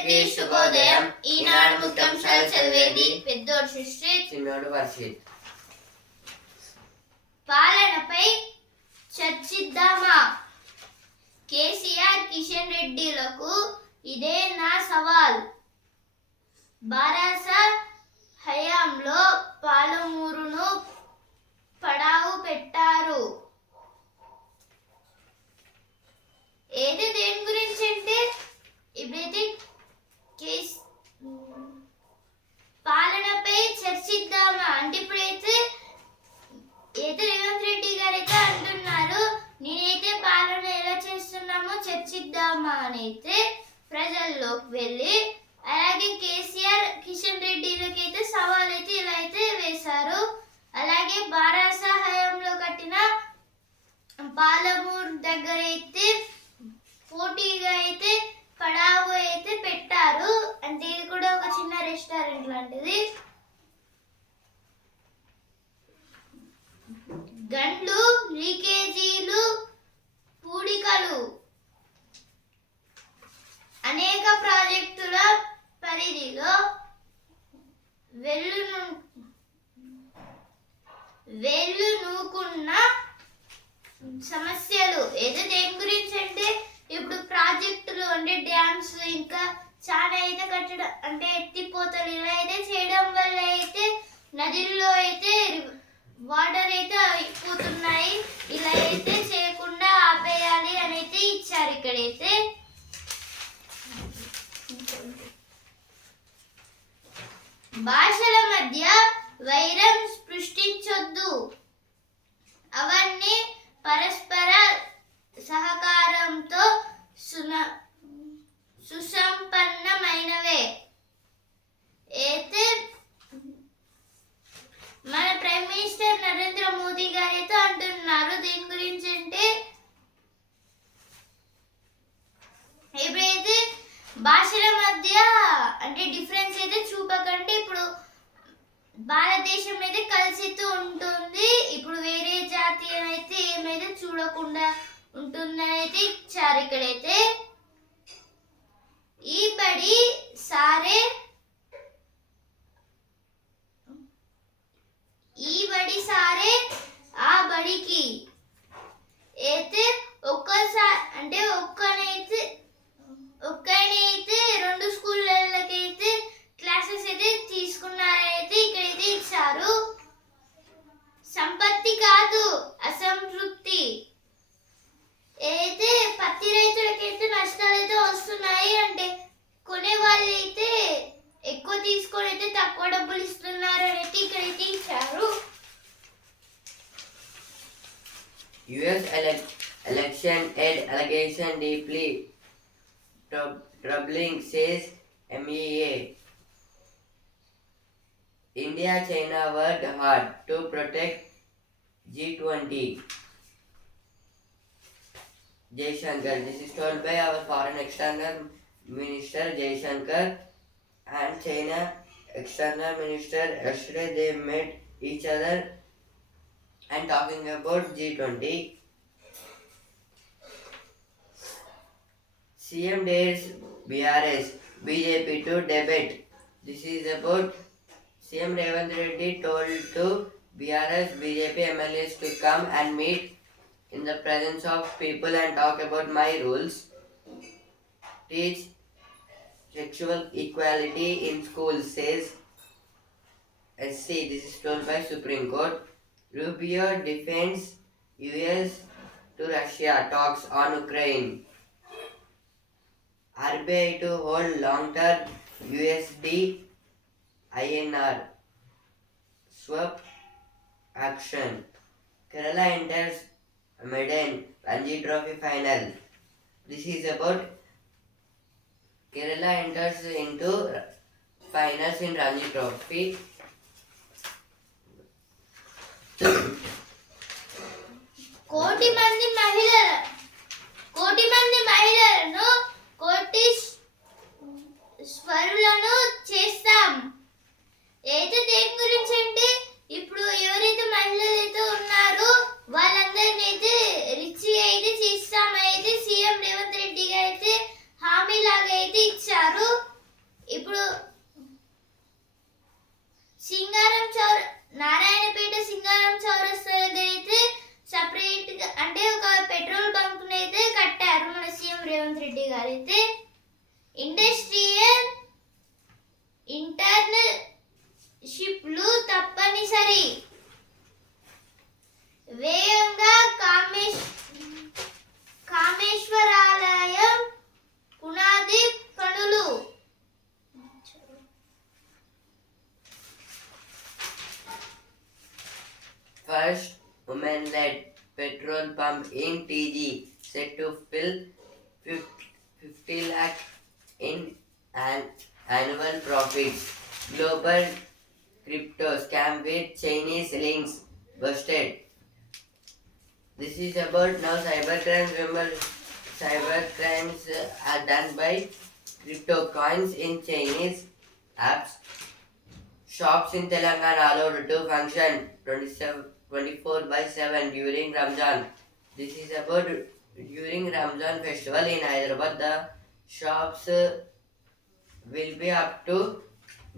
అందరికీ శుభోదయం. ఈనాడు ముఖ్యాంశాలు చదివేది పెద్దోడు సృష్టి, చిన్నోడు వర్షిత్. పాలనపై చర్చిద్దామా? కేసీఆర్ కిషన్ రెడ్డిలకు ఇదే నా సవాల్. బారాస హయాంలో పాలమూరును పడావు పెట్టారు. ఏది దేని గురించి అంటే ఇప్పుడైతే పాలనపై చర్చిద్దామా అంటే ఇప్పుడైతే రేవంత్ రెడ్డి గారు అయితే అంటున్నారు, నేనైతే పాలన ఎలా చేస్తున్నామో చర్చిద్దామా అని అయితే ప్రజల్లోకి వెళ్ళి, అలాగే కేసీఆర్ కిషన్ రెడ్డిలకి అయితే సవాల్ అయితే ఇలా అయితే వేశారు. అలాగే బారాస హయాంలో కట్టిన పాలమూరు దగ్గర అయితే పోటీగా అయితే పడావు అయితే పెట్టారు. అంటే ఇది కూడా ఒక చిన్న రెస్టారెంట్ లాంటిది. గండ్లు, లీకేజీలు, పూడికలు, అనేక ప్రాజెక్టుల పరిధిలో వేళ్ళు నూకున్న సమస్యలు. ఏదో దేని గురించి అంటే ఇప్పుడు ప్రాజెక్టులు అంటే డ్యామ్స్ ఇంకా చాలా అయితే కట్టడం అంటే ఎత్తిపోతలు ఇలా అయితే చేయడం వల్ల అయితే నదుల్లో అయితే వాటర్ అయితే అయిపోతున్నాయి. ఇలా అయితే చేయకుండా ఆపేయాలి అని అయితే ఇచ్చారు. ఇక్కడైతే భాషల మధ్య వైరం సృష్టించొద్దు, అవన్నీ పరస్పర సహకారంతో సుసంపన్నమైనవే. అయితే మన ప్రైమ్ మినిస్టర్ నరేంద్ర మోదీ గారు అయితే అంటున్నారు దీని గురించి అంటే ఎప్పుడైతే భాషల మధ్య అంటే డిఫరెన్స్ అయితే చూపకండి, ఇప్పుడు భారతదేశం అయితే కలిసితూ ఉంటుంది, ఇప్పుడు వేరే జాతి అయితే ఏమైతే చూడకుండా ఉంటుందని అయితే ఇచ్చారు. ఇక్కడైతే ఈ బడి సారే ఆ బడికి అయితే ఒక్కసారి అంటే ఒక్కనైతే 2 స్కూళ్ళకైతే క్లాసెస్ అయితే తీసుకున్నారైతే ఇక్కడైతే ఇచ్చారు. సంపత్తి కాదు అసంతృప్తి. అయితే పత్తి రైతులకైతే నష్టాలు అయితే వస్తున్నాయి, అంటే కొనే వాళ్ళు అయితే ఎక్కువ తీసుకొని అయితే తక్కువ డబ్బులు ఇస్తున్నారు అని అయితే ఇక్కడైతే ఇచ్చారు. US election aid allegation deeply troubling, says MEA. India China worked hard to protect G20. Jaishankar. This is told by our foreign external minister Jaishankar and China external minister. Yesterday they met each other and talking about G20. CM dares BRS BJP to debate. This is about CM Revanth Reddy told to BRS BJP MLAs to come and meet in the presence of people and talk about my rules. Teach sexual equality in schools, says SC. This is told by Supreme Court. Rubio defends US to Russia talks on Ukraine. RBI to hold long-term USD INR swap action. Kerala enters maiden Ranji Trophy final. This is about Kerala enters into finals in Ranji Trophy. కోటి మంది మహిళలను కోటీశ్వరులను చేస్తాం. అయితే దేని గురించి అంటే ఇప్పుడు ఎవరైతే మహిళలు అయితే ఉన్నారో వాళ్ళందరినీ అయితే రిచ్ అయితే చేస్తామైతే సీఎం రేవంత్ రెడ్డి గారు అయితే హామీ లాగా అయితే ఇచ్చారు. ఇండస్ట్రియల్ ఇంటర్న్షిప్లు తప్పనిసరి. వేగంగా కామేశ్వరాలయం పునాది పనులు. First women-led petrol pump in TG set to fill 50 lakh in annual profits. Global crypto scam with Chinese links busted. This is about now cybercrimes. Remember, cybercrimes are done by crypto coins in Chinese apps. Shops in Telangana allowed to function 24/7 during Ramzan. This is about during Ramzan festival in Hyderabad. The shops will be up to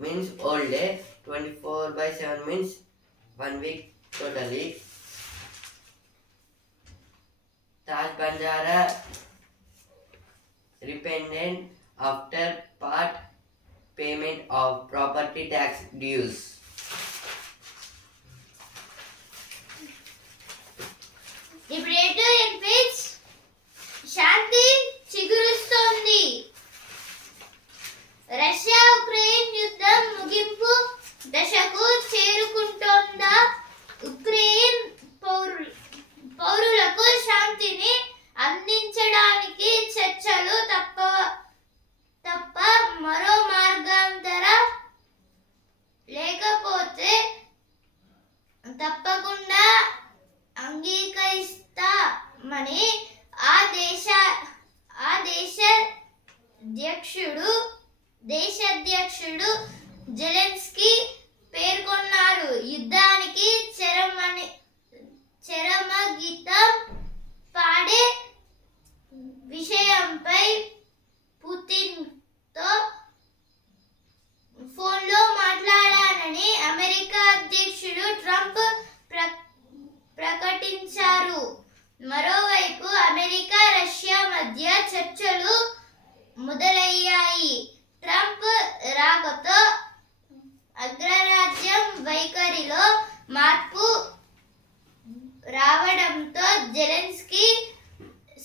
means all day. 24/7 means 1 week totally. Taj Banjara repentant after part payment of property tax dues. ఇప్పుడు ఎంపీచ్ శాంతి చిగురుస్తోంది. Russia Ukraine యుద్ధం ముగింపు దశకు చేరుకుంటోందా? Ukraine పౌరులకు శాంతిని అందించడానికి చర్చలు తప్ప మరో మార్గాంతర లేకపోతే తప్పకుండా అంగీకరిస్తామని ఆ దేశాధ్యక్షుడు జెలెన్స్కీ పేర్కొన్నారు. యుద్ధానికి చరమగీతం పాడే విషయంపై పుతిన్తో ఫోన్లో మాట్లాడానని అమెరికా అధ్యక్షుడు ట్రంప్ ప్రకటించారు. మరోవైపు అమెరికా రష్యా మధ్య చర్చలు మొదలయ్యాయి. ట్రంప్ రాకతో అగ్రరాజ్యం వైఖరిలో మార్పు రావడంతో జెలెన్స్కీ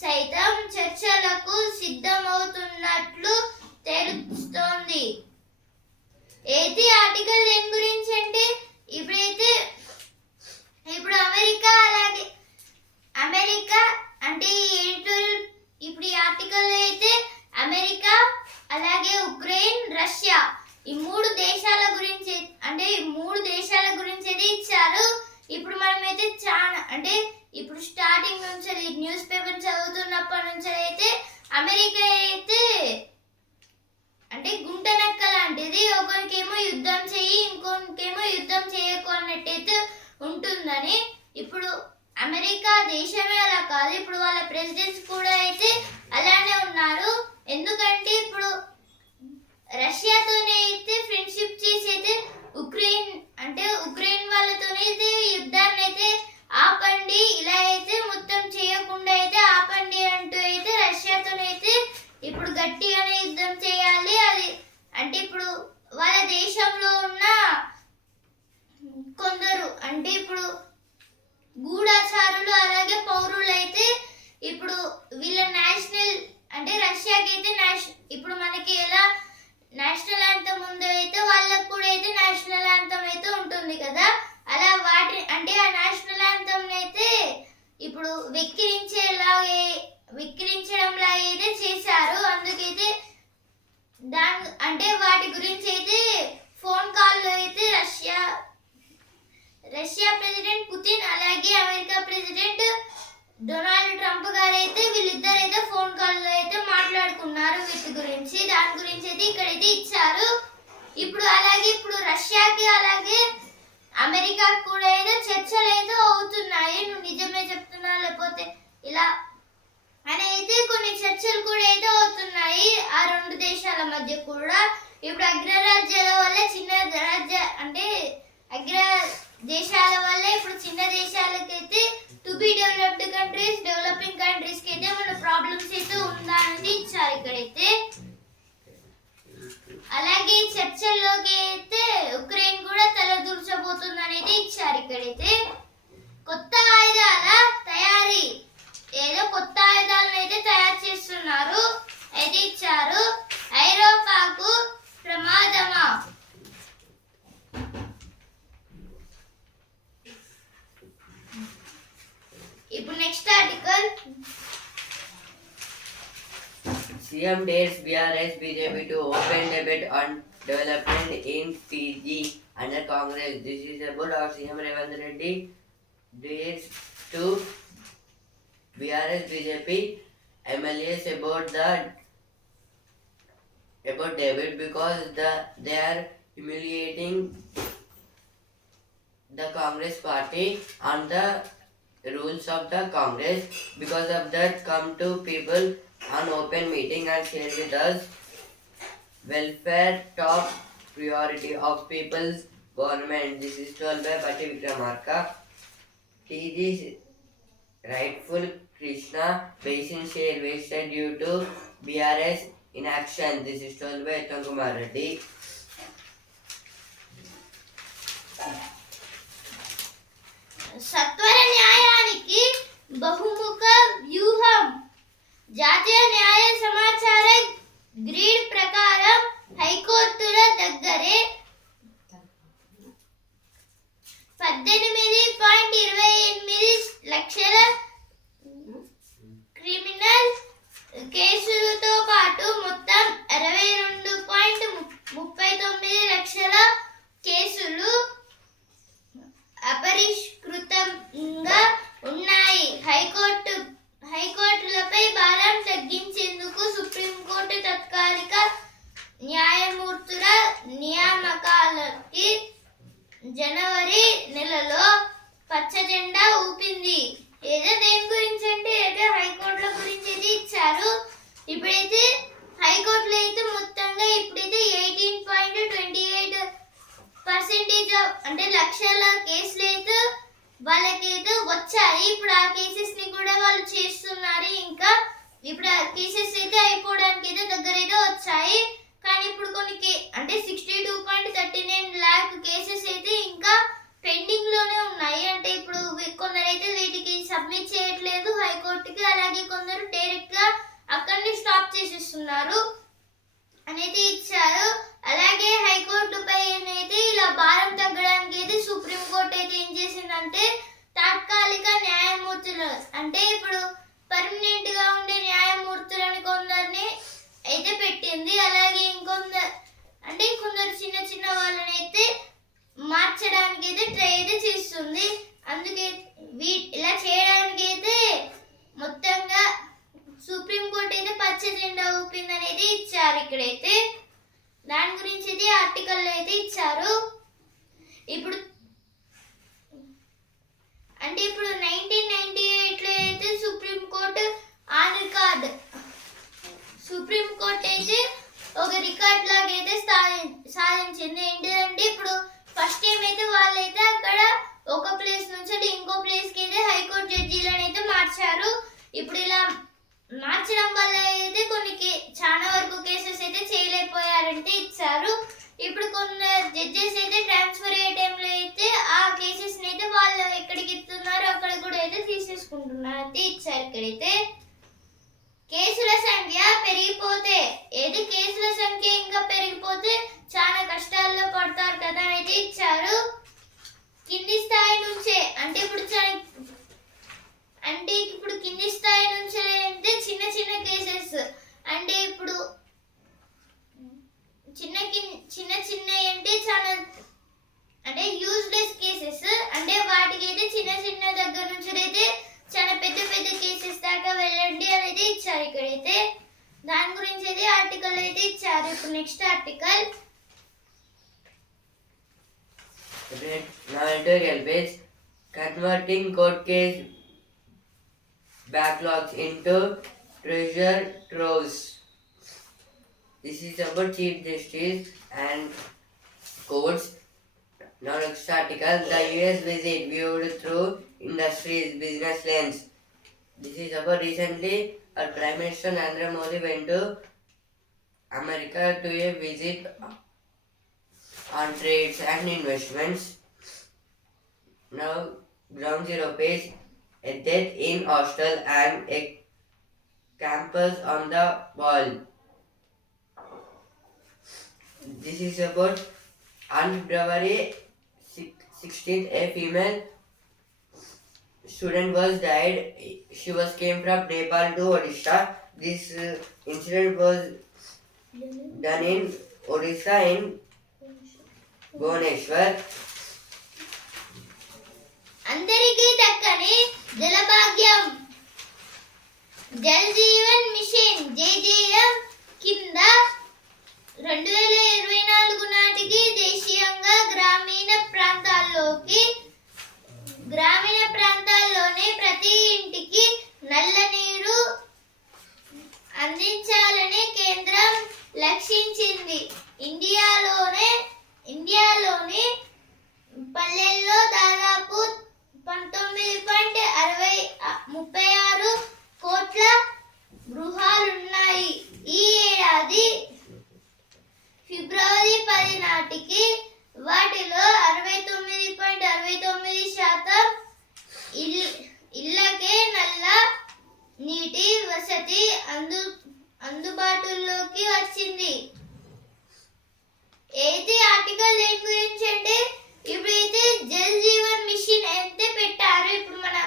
సైతం చర్చలకు సిద్ధమవుతున్నట్లు తెలుస్తోంది. అయితే ఆర్టికల్ దేని గురించి అంటే ఇప్పుడు అమెరికా అంటే ఇప్పుడు ఈ ఆర్టికల్ అయితే అమెరికా అలాగే ఉక్రెయిన్ రష్యా ఈ మూడు దేశాల గురించి అయితే ఇచ్చారు. ఇప్పుడు మనమైతే చాలా అంటే ఇప్పుడు స్టార్టింగ్ నుంచి న్యూస్ పేపర్ చదువుతున్నప్పటి నుంచి అయితే అమెరికా అయితే అంటే గుంటనక్క లాంటిది. ఒకరికేమో యుద్ధం చెయ్యి ఇంకొకరికేమో యుద్ధం చేయకు అన్నట్టయితే ఉంటుందని. ఇప్పుడు అమెరికా దేశమే అలా కాదు, ఇప్పుడు వాళ్ళ ప్రెసిడెంట్స్ కూడా అయితే అలానే ఉన్నారు. ఎందుకంటే ఇప్పుడు రష్యాతోనే అయితే ఫ్రెండ్షిప్ చేసి అయితే ఉక్రెయిన్ వాళ్ళతోనే అయితే యుద్ధాన్ని అయితే ఆపండి, ఇలా అయితే మొత్తం చేయకుండా అయితే ఆపండి అంటూ అయితే రష్యాతోనైతే ఇప్పుడు గట్టిగానే యుద్ధం చేయాలి. అది అంటే ఇప్పుడు వాళ్ళ దేశంలో ఉన్న కొందరు అంటే ఇప్పుడు గూఢచారులు అలాగే పౌరులు అయితే ఇప్పుడు వీళ్ళ నేషనల్ అంటే రష్యాకి అయితే ఇప్పుడు మనకి ఎలా నేషనల్ యాంథమ్ ఉందో అయితే వాళ్ళకు కూడా అయితే నేషనల్ యాంథమ్ అయితే ఉంటుంది కదా, అలా వాటి అంటే ఆ నేషనల్ యాంథమ్ అయితే ఇప్పుడు విక్రించడంలా అయితే చేశారు. అందుకైతే అంటే వాటి గురించి అయితే ఫోన్ కాల్లో అయితే రష్యా ప్రెసిడెంట్ పుతిన్ అలాగే అమెరికా ప్రెసిడెంట్ డొనాల్డ్ ట్రంప్ గారు అయితే వీళ్ళిద్దరు అయితే ఫోన్ కాల్లో అయితే మాట్లాడుకున్నారు వీటి గురించి. దాని గురించి అయితే ఇక్కడైతే ఇచ్చారు. ఇప్పుడు రష్యాకి అలాగే అమెరికాకి కూడా అయితే చర్చలు అయితే అవుతున్నాయి. నువ్వు నిజమే చెప్తున్నా లేకపోతే ఇలా అని అయితే కొన్ని చర్చలు కూడా అయితే అవుతున్నాయి ఆ రెండు దేశాల మధ్య కూడా. ఇప్పుడు అగ్రరాజ్యాల వల్ల అగ్ర దేశాల వల్ల ఇప్పుడు చిన్న దేశాలకైతే to be developed countries developing countries కి అయితే మన ప్రాబ్లమ్స్ అయితే ఉందా అనేది ఇచ్చారు ఇక్కడైతే. అలాగే చర్చల్లోకి అయితే ఉక్రెయిన్ కూడా తలదూర్చబోతుంది అనేది ఇచ్చారు ఇక్కడైతే. కొత్త ఆయుధాల తయారీ, ఏదో కొత్త ఆయుధాలను అయితే తయారు చేస్తున్నారు అయితే ఇచ్చారు. ఐరోపాకు ప్రమాదమా? ఇప్పుడు next article. CM dares BRS BJP to open debate on development in PG under Congress. This is about our CM Revanth Reddy dares to BRS BJP MLAs about debate because they are humiliating the Congress party on the rules of the Congress. Because of that, come to people on open meeting and share with us welfare top priority of people's government. This is told by Bhatti Vikramarka. TG rightful Krishna basin share wasted due to BRS inaction. This is told by Uttam Kumar Reddy. సత్వర న్యాయానికి బహుముఖ వ్యూహం. జాతీయ న్యాయ సమాచార grid ప్రకారం హైకోర్టుల దగ్గరే 18.28 లక్షల క్రిమినల్ కేసులతో పాటు మొత్తం 22.39 లక్షల కేసులు అపరిష్కృతంగా ఉన్నాయి. హైకోర్టులపై భారం తగ్గించేందుకు సుప్రీంకోర్టు తాత్కాలిక న్యాయమూర్తుల నియామకాలకి జనవరి నెలలో పచ్చజెండా ఊపింది. ఏదో దేని గురించి అంటే అయితే హైకోర్టుల గురించి అయితే ఇచ్చారు. ఇప్పుడైతే హైకోర్టులో అయితే మొత్తంగా ఇప్పుడైతే 18.28% అంటే లక్షల కేసులు అయితే వాళ్ళకైతే వచ్చాయి. ఇప్పుడు ఆ కేసెస్ ని కూడా వాళ్ళు చేస్తున్నారు. ఇంకా ఇప్పుడు ఆ కేసెస్ అయితే అయిపోవడానికి అయితే దగ్గర అయితే వచ్చాయి. కానీ ఇప్పుడు కొన్ని అంటే 62.39 lakh కేసెస్ అయితే ఇంకా పెండింగ్ లోనే ఉన్నాయి. అంటే ఇప్పుడు కొందరైతే వీటికి సబ్మిట్ చేయట్లేదు హైకోర్టుకి, అలాగే కొందరు డైరెక్ట్ గా అక్కడిని స్టాప్ చేసేస్తున్నారు అనేది ఇచ్చారు. అలాగే హైకోర్టు పై అయితే ఇలా భారం తగ్గడానికి అయితే సుప్రీంకోర్టు అయితే ఏం చేసిందంటే తాత్కాలిక న్యాయమూర్తులు అంటే ఇప్పుడు పర్మనెంట్ గా ఉండే న్యాయమూర్తులని కొందరిని అయితే పెట్టింది. అలాగే కొందరు చిన్న చిన్న వాళ్ళని అయితే మార్చడానికి అయితే ట్రై అయితే చేస్తుంది. అందుకే ఇలా చేయడానికి అయితే మొత్తంగా సుప్రీంకోర్టు అయితే పచ్చ జెండా ఊపింది అనేది ఇచ్చారు ఇక్కడైతే. దాని గురించి అయితే ఆర్టికల్ అయితే ఇచ్చారు. ఇప్పుడు 1998లో అయితే సుప్రీంకోర్టు అయితే ఒక రికార్డ్ లాగా అయితే సాధించింది. ఏంటిదంటే ఇప్పుడు ఫస్ట్ టైం అయితే వాళ్ళైతే అక్కడ ఒక ప్లేస్ నుంచి ఇంకో ప్లేస్ కి అయితే హైకోర్టు జడ్జీలను అయితే మార్చారు. ఇప్పుడు ఇలా మార్చడం వల్ల అయితే చాలా వరకు కేసెస్ అయితే చేయలేకపోయారంటే ఇచ్చారు. ఇప్పుడు కొందరు జడ్జెస్ అయితే ట్రాన్స్ఫర్ అయ్యే టైంలో అయితే ఆ కేసెస్ అయితే వాళ్ళు ఎక్కడికి ఇస్తున్నారు అక్కడ కూడా అయితే తీసేసుకుంటున్నారు అయితే ఇచ్చారు ఇక్కడైతే. కేసుల సంఖ్య పెరిగిపోతే కేసుల సంఖ్య ఇంకా పెరిగిపోతే చాలా కష్టాల్లో పడతారు కదా అయితే ఇచ్చారు. కింది స్థాయి నుంచే అంటే ఇప్పుడు కింది స్థాయి నుంచి అంటే చిన్న చిన్న కేసెస్ అంటే ఇప్పుడు చిన్న అంటే చాలా అంటే యూజ్లెస్ కేసెస్ అంటే వాటికి అయితే చిన్న దగ్గర నుంచి అయితే చాలా పెద్ద కేసెస్ దాకా వెళ్ళండి అనేది ఇచ్చారు ఇక్కడైతే. దాని గురించి అయితే ఆర్టికల్ అయితే ఇచ్చారు. ఇప్పుడు next article. Now editorial page. Converting court case backlogs into treasure troves. This is about Chief Justice and courts. Now next article. The US visit viewed through industries business lens. This is about recently our Prime Minister Narendra Modi went to America America to a visit on trades and investments. Now, ground zero page, a death in hostel and a campus on the wall. This is about on February 16th, a female student was died. She was came from Nepal to Odisha. This incident was done in Odisha in Bhubaneswar. అందరికీ దక్కని జలభాగ్యం Jal Jeevan machine JJM కింద 2024 నాటికి దేశీయంగా గ్రామీణ ప్రాంతాల్లోనే ప్రతి ఇంటికి నల్ల నీరు అందించాలని కేంద్రం లక్షించింది. ఇండియాలోని పల్లెల్లో దాదాపు 19.36 కోట్ల గృహాలున్నాయి. ఈ ఏడాది ఫిబ్రవరి 10 నాటికి వాటిలో 69.69% ఇళ్ళకే నల్ల నీటి వసతి అందుబాటులోకి వచ్చింది. అయితే ఆర్టికల్ దేని గురించి అంటే ఇప్పుడైతే జల్ జీవన్ మిషన్ అయితే పెట్టారు. ఇప్పుడు మన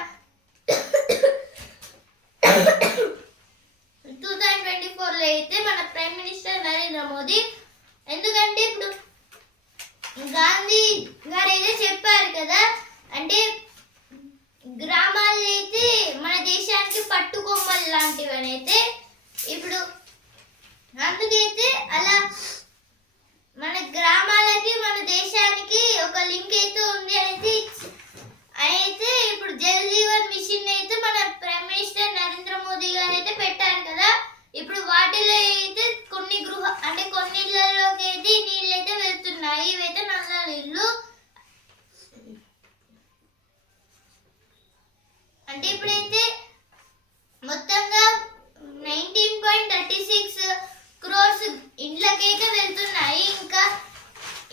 2024లో అయితే మన ప్రైమ్ మినిస్టర్ నరేంద్ర మోదీ, ఎందుకంటే ఇప్పుడు గాంధీ గారు అయితే చెప్పారు కదా, అంటే గ్రామాల్లో అయితే మన దేశానికి పట్టుకొమ్మలు లాంటివి అని అయితే ఇప్పుడు అందుకైతే అలా మన గ్రామాలకి మన దేశానికి ఒక లింక్ అయితే ఉంది అయితే ఇప్పుడు జల్ జీవన్ మిషన్ అయితే మన ప్రైమ్ మినిస్టర్ నరేంద్ర మోదీ గారు అయితే పెట్టారు కదా. ఇప్పుడు వాటిలో అయితే కొన్ని ఇళ్లలోకి అయితే నీళ్ళు అయితే వెళ్తున్నాయి. ఇవైతే నల్ల నీళ్ళు. అంటే ఇప్పుడైతే మొత్తంగా 19.36 crores ఇండ్లకైతే వెళ్తున్నాయి. ఇంకా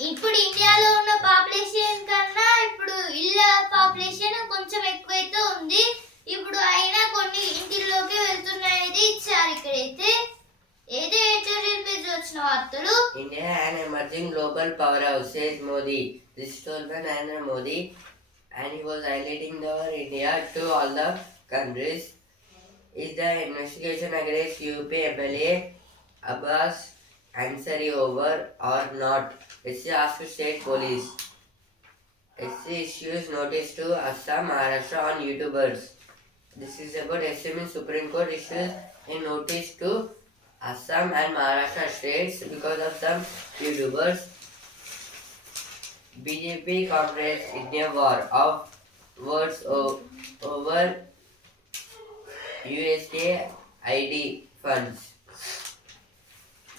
ఇప్పుడు ఇండియాలో ఉన్న పాపులేషన్ కన్నా ఇప్పుడు ఇళ్ళ పాపులేషన్ కొంచెం ఎక్కువైతే ఉంది. ఇప్పుడు అయినా కొన్ని ఇంటిల్లోకి వెళ్తున్నాయి ఇచ్చారు. ఇక్కడైతే ఏదో ఎడిటోరియల్ పేజ్ వచ్చిన వార్తలు. India an emerging global powerhouse, says Modi. This is told by Narendra Modi, and he was highlighting our India to all the countries. Is the investigation against UP MLA Abbas Ansari over or not? SC asked state police. SC issues notice to Assam, Maharashtra on YouTubers. This is about SM in Supreme Court issues a notice to Assam and Maharashtra states because of some YouTubers. BJP Congress in a war of words over USAID funds.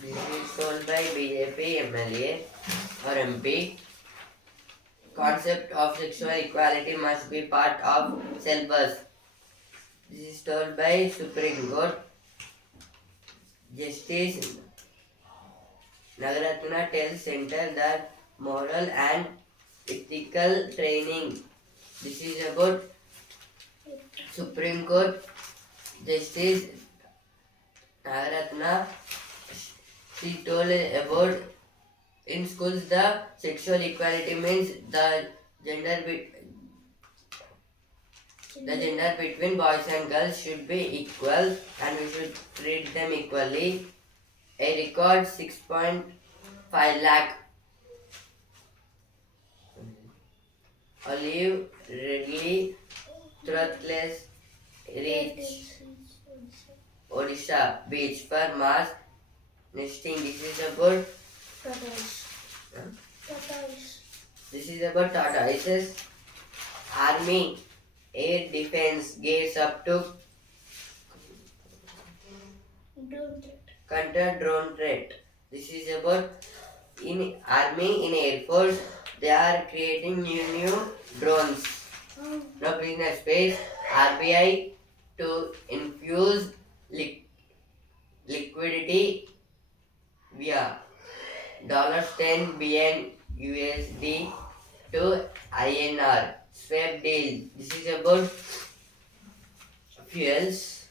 This is told by BJP MLA or MP. Concept of sexual equality must be part of syllabus. This is told by Supreme Court. Justice Nagaratna tells center that moral and ethical training. This is about Supreme Court. Justice Nagaratna, she told about in schools the sexual equality means the gender between boys and girls should be equal and we should treat them equally. A record 6.5 lakh Olive Ridley Truthless reach Odisha beach for mass nesting. This is about tortoises. Army air defense gears up to counter drone threat. This is about in army, in air force, they are creating new drones. Now business space, RBI to infuse liquidity via $10 billion USD to INR swap deal. This is about fuels.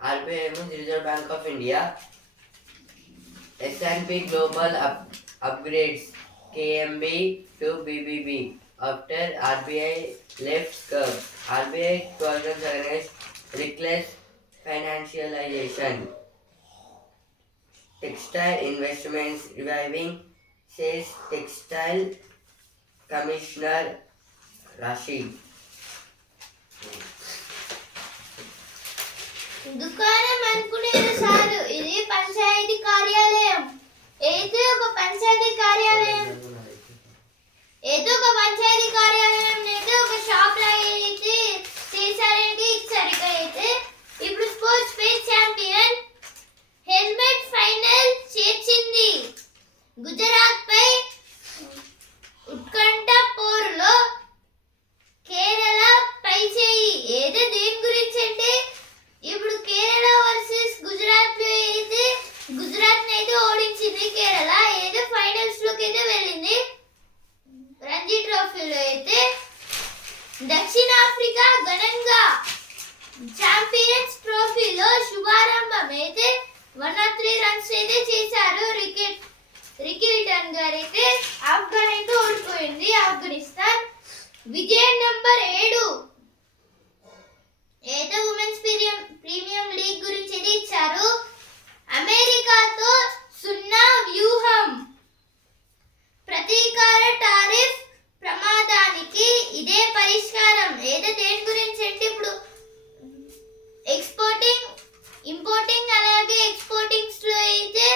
RBI means Reserve Bank of India. S&P Global upgrades KMB to BBB after RBI left curve. RBI cautions against reckless financialization. Textile investments reviving, says Textile Commissioner Rashid. దుకాణం అనుకునేది sir, ఇది పంచాయతీ కార్యాలయం. ఏదో ఒక పంచాయతీ కార్యాలయం అయితే ఒక shop లా అయితే చేశారంటే ఇచ్చారు. ఇక్కడైతే ఇప్పుడు sports page champion helmet final చేర్చింది. గుజరాత్ పై ఉత్కంఠ పోరులో కేరళ పై చేయి. ఏదో దేని గురించి అంటే ఇప్పుడు కేరళ వర్సెస్ గుజరాత్ లో అయితే గుజరాత్ అయితే ఓడించింది కేరళ. ఏదో ఫైనల్స్ లోకి అయితే వెళ్ళింది. రంజీ ట్రోఫీలో అయితే దక్షిణాఫ్రికా ఘనంగా ఛాంపియన్స్ ట్రోఫీలో శుభారంభం అయితే 103 రన్స్ అయితే చేశారు. రికిల్టన్ గారు అయితే ఆఫ్ఘన్ అయితే ఓడిపోయింది. ఆఫ్ఘనిస్తాన్ విజయం నంబర్ 7 ఏదో ఉమెన్స్ ప్రీమియం లీగ్ గురించి అయితే ఇచ్చారు. అమెరికాతో సున్నా వ్యూహం, ప్రతీకార టారిఫ్ ప్రమాదానికి ఇదే పరిష్కారం. ఏదో దేని గురించి అంటే ఇప్పుడు ఇంపోర్టింగ్ అలాగే ఎక్స్పోర్టింగ్స్ లో అయితే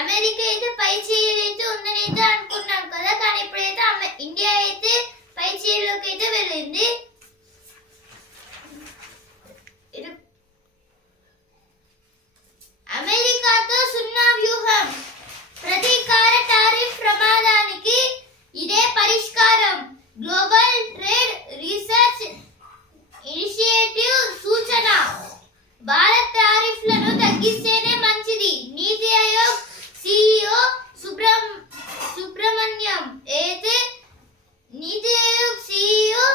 అమెరికా అయితే పై చేయి అయితే ఉందని అయితే అనుకున్నాం కదా, కానీ ఇప్పుడైతే ఇండియా అయితే పై చేయిలోకి అయితే వెళ్ళింది. అమెరికాతో సున్నా వ్యూహం, ప్రతీకార టారిఫ్ ప్రమాదానికి ఇదే పరిష్కారం. గ్లోబల్ ట్రేడ్ రీసెర్చ్ ఇనిషియేటివ్ సూచన, భారత్ టారిఫ్లను తగ్గిస్తేనే మంచిది. నీతి ఆయోగ్ సిఇఓ సుబ్రహ్మణ్యం అయితే నీతి ఆయోగ్ సిఇఓ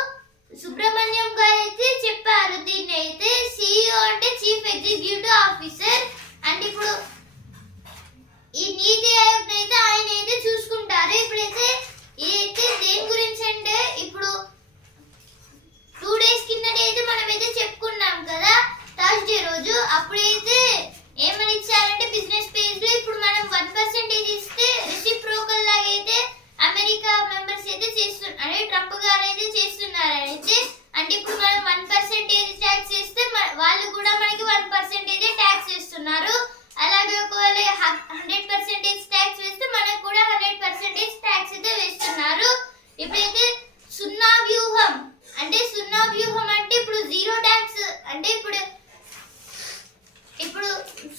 సుబ్రహ్మణ్యం గారు అయితే చెప్పారు. దీన్ని అయితే సిఇఓ అంటే చీఫ్ ఎగ్జిక్యూటివ్ ఆఫీసర్. అంటే ఇప్పుడు ఈ నీతి ఆయోగ్ అయితే ఆయన అయితే చూసుకుంటారు. ఇప్పుడైతే ఇదైతే దేని గురించి అంటే ఇప్పుడు 2 days కిందటైతే మనం అయితే చెప్పుకున్నాం కదా థర్స్డే రోజు. అప్పుడైతే ఏమని ఇచ్చారంటే బిజినెస్ పేజ్ లో ఇప్పుడు మనం 1% ఇస్తే రెసిప్రోకల్ లాగా అయితే అమెరికా మెంబర్స్ అయితే చేస్తున్నారు, అంటే ట్రంప్ గారు అయితే చేస్తున్నారు. అయితే అంటే ఇప్పుడు మనం 1% ట్యాక్స్ చేస్తే వాళ్ళు కూడా మనకి 1% ట్యాక్స్ వేస్తున్నారు. అలాగే ఒకవేళ 100% ట్యాక్స్ వేస్తే మనకు కూడా 100% ట్యాక్స్ అయితే వేస్తున్నారు. ఇప్పుడైతే సున్నా వ్యూహం అంటే ఇప్పుడు జీరో ట్యాక్స్ అంటే ఇప్పుడు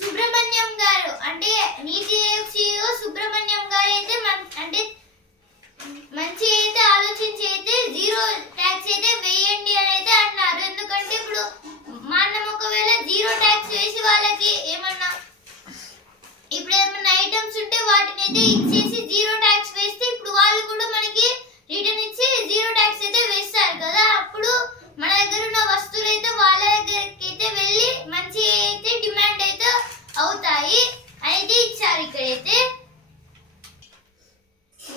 సుబ్రహ్మణ్యం గారు అంటే నీతి ఆయోగ్ సిఇఓ సుబ్రహ్మణ్యం గారు అయితే అంటే మంచి అయితే ఆలోచించి అయితే జీరో ట్యాక్స్ అయితే వేయండి అని అయితే అన్నారు. ఎందుకంటే ఇప్పుడు మనం ఒకవేళ జీరో ట్యాక్స్ వేసి వాళ్ళకి ఏమన్నా ఐటమ్స్ ఉంటే వాటిని అయితే ఇచ్చేసి జీరో ట్యాక్స్ వేస్తే ఇప్పుడు వాళ్ళు కూడా మనకి రిటర్న్ ఇచ్చి జీరో ట్యాక్స్ అయితే వేస్తారు కదా. అప్పుడు మన దగ్గర ఉన్న వస్తువులు అయితే వాళ్ళ దగ్గరికి అయితే వెళ్ళి మంచి అయితే డిమాండ్ అయితే అవుతాయి అనేది ఇచ్చారు. ఇక్కడైతే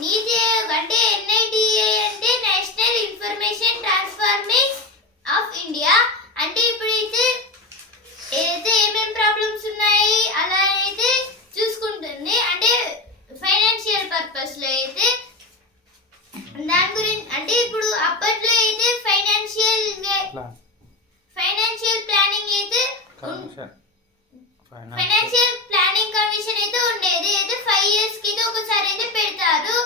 నీతి ఆయోగ్ అంటే NITA అంటే national information transforming of India. అంటే ఇప్పుడైతే ఏదైతే ఏమేం ప్రాబ్లమ్స్ ఉన్నాయి అలా అయితే చూసుకుంటుంది. అంటే ఫైనాన్షియల్ పర్పస్ లో అయితే దాని గురించి అంటే ఇప్పుడు అప్పట్లో అయితే ఫైనాన్షియల్ ప్లానింగ్ అయితే ఫైనాన్షియల్ ప్లానింగ్ కమిషన్ అయితే ఉండేది. అయితే 5 years కి అయితే ఒకసారి అయితే పెడతారు.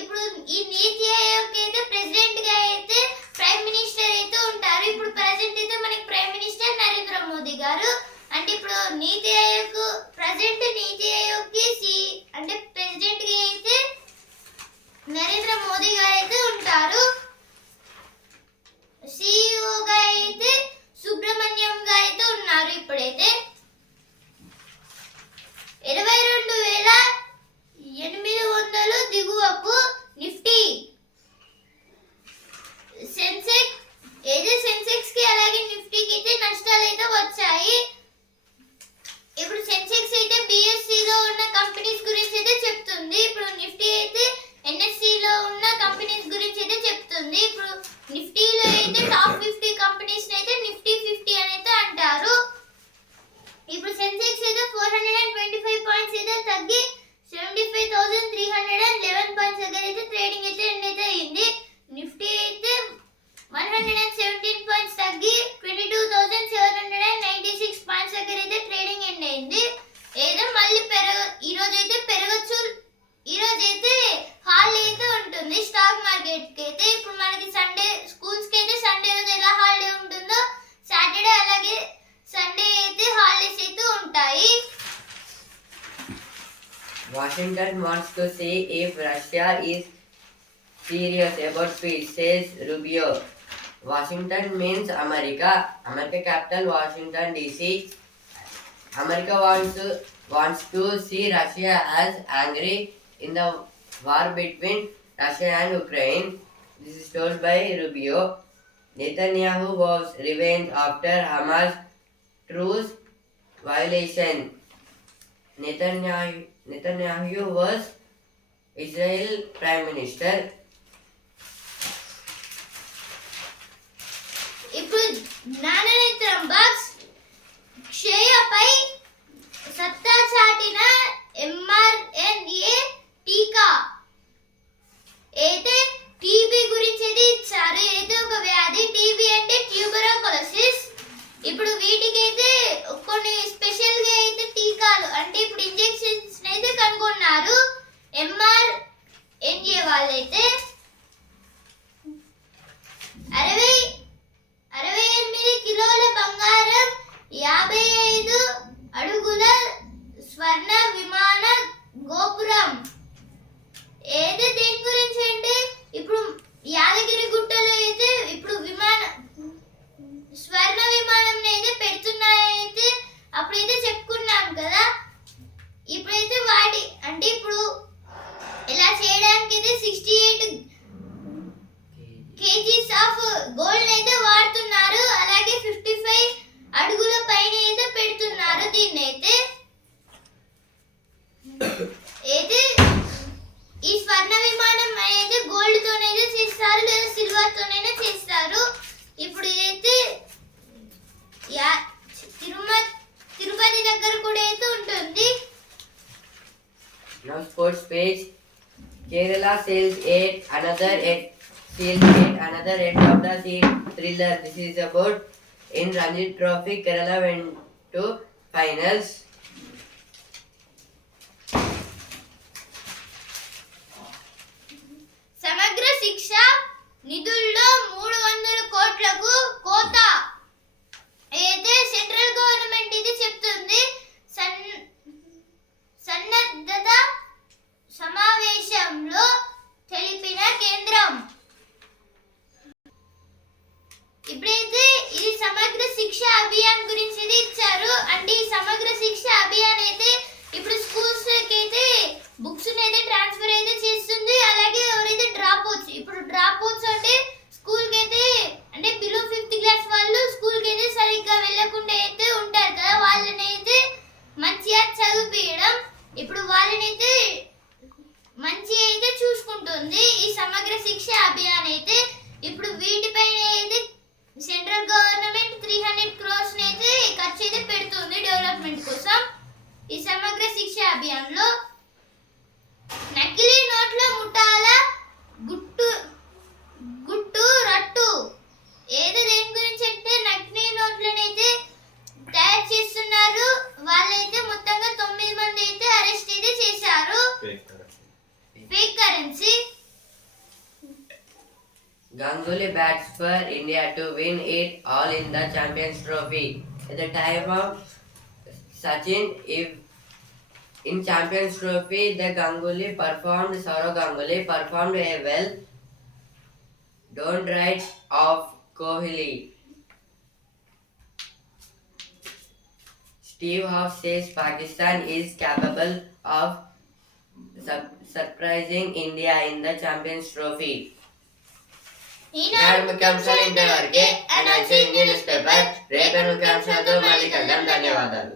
ఇప్పుడు ఈ నీతి ఆయోగ్ అయితే ప్రెసిడెంట్ గా అయితే ప్రైమ్ మినిస్టర్ అయితే ఉంటారు. ఇప్పుడు ప్రెసిడెంట్ అయితే మనకి ప్రైమ్ మినిస్టర్ నరేంద్ర మోదీ గారు. అంటే ఇప్పుడు నీతి ఆయోగ్ ప్రెసిడెంట్ నీతి ఆయోగ్ కి అంటే ప్రెసిడెంట్ గా అయితే నరేంద్ర మోదీ గారు అయితే ఉంటారు. సిఇఓ ఈ రోజు అయితే హాలిడే అయితే ఉంటుంది స్టాక్ మార్కెట్ కి అయితే. ఇప్పుడు మనకి సండే స్కూల్స్ కి అయితే సండే రోజు ఎలా హాలిడే ఉంటుందో సాటర్డే అలాగే సండే అయితే హాలిడేస్ అయితే ఉంటాయి. Washington wants to see if Russia is serious about peace, says Rubio. Washington means America. America capital Washington DC. America wants to see Russia as angry in the war between Russia and Ukraine. This is told by Rubio. Netanyahu vows revenge after Hamas truce violation. Netanyahu was Israel Prime Minister. ఇప్పుడు జ్ఞాననేత్రం box క్షయపై సత్తా చాటిన mRNA టీకా అయితే TB గురించి అయితే ఇచ్చారు. అయితే ఒక వ్యాధి టీబీ అంటే ట్యూబెరోకులోసిస్. ఇప్పుడు వీటికైతే కొన్ని స్పెషల్ గా అయితే టీకాలు అంటే ఇప్పుడు ఇంజెక్షన్స్ అయితే కనుగొన్నారు mRNA వాళ్ళైతే. 68 కిలోల బంగారం, 55 అడుగుల స్వర్ణ విమాన గోపురం. ఏది దేని గురించి అంటే ఇప్పుడు యాదగిరి గుట్టలో అయితే ఇప్పుడు స్వర్ణ విమానం అయితే పెడుతున్నారైతే అప్పుడైతే చెప్పుకున్నాం కదా. ఇప్పుడైతే వాటి అంటే ఇప్పుడు ఇలా చేయడానికి అయితే 68 కేజీస్ ఆఫ్ గోల్డ్ అయితే వాడుతున్నారు. అలాగే 55 అడుగుల పైన అయితే పెడుతున్నారు దీన్ని అయితే. అయితే ఈ స్వర్ణ విమానం అయితే గోల్డ్ తోనైతే చేస్తారు లేదా సిల్వర్ తోనైనా చేస్తారు. ఇప్పుడు ఇదైతే తిరుపతి దగ్గర కూడా అయితే ఉంటుంది. Now sports page. Kerala sails yet another head of the sea thriller. This is about in Ranji Trophy. Kerala went to finals. సమగ్ర శిక్ష నిధుల్లో 300 కోట్లకు కోత అయితే సెంట్రల్ గవర్నమెంట్ ఇది చెప్తుంది. సన్నద్ధత సమావేశంలో తెలిపిన కేంద్రం. ఇప్పుడైతే ఇది సమగ్ర శిక్ష అభియాన్ గురించి ఇది ఇచ్చారు. అంటే ఈ సమగ్ర శిక్ష అభియాన్ అయితే ఇప్పుడు స్కూల్స్ కి అయితే బుక్స్ అయితే ట్రాన్స్ఫర్ అయితే చేస్తుంది. అలాగే ఎవరైతే డ్రాప్ అవుట్స్ ఇప్పుడు డ్రాప్ అవుట్స్ అంటే స్కూల్ కి అయితే అంటే బిలో 5th క్లాస్ వాళ్ళు స్కూల్ కి అయితే సరిగ్గా వెళ్ళకుండా అయితే ఉంటారు కదా, వాళ్ళని అయితే మంచిగా చదివించడం ఇప్పుడు వాళ్ళని అయితే మంచి అయితే చూసుకుంటుంది ఈ సమగ్ర శిక్ష అభియాన్ అయితే. ఇప్పుడు వీటిపైన అయితే సెంట్రల్ గవర్నమెంట్ 300 crores అయితే ఖర్చు అయితే పెడుతుంది డెవలప్మెంట్ కోసం. ఈ సమగ్ర శిక్ష అభియాన్ లో నకిలీ నోట్ల ముఠాల గుట్టు రట్టు ఏదో దేని గురించి అంటే నకిలీ నోట్లనైతే తయారు చేస్తున్నారు. వాళ్ళైతే మొత్తంగా 9 మంది అయితే అరెస్ట్ అయితే చేశారు. Fake currency. Ganguly bats for India to win it all in the Champions Trophy. At the time of Sachin, if in Champions Trophy, Saurav Ganguly performed well. Don't write off Kohli. Steve Hoff says Pakistan is capable of surprising India in the Champions Trophy. ఈనాడు ముఖ్యాంశాలు ఇంతవరకే. రేపటి ముఖ్యాంశాలతో మళ్ళీ కలుద్దాం. ధన్యవాదాలు.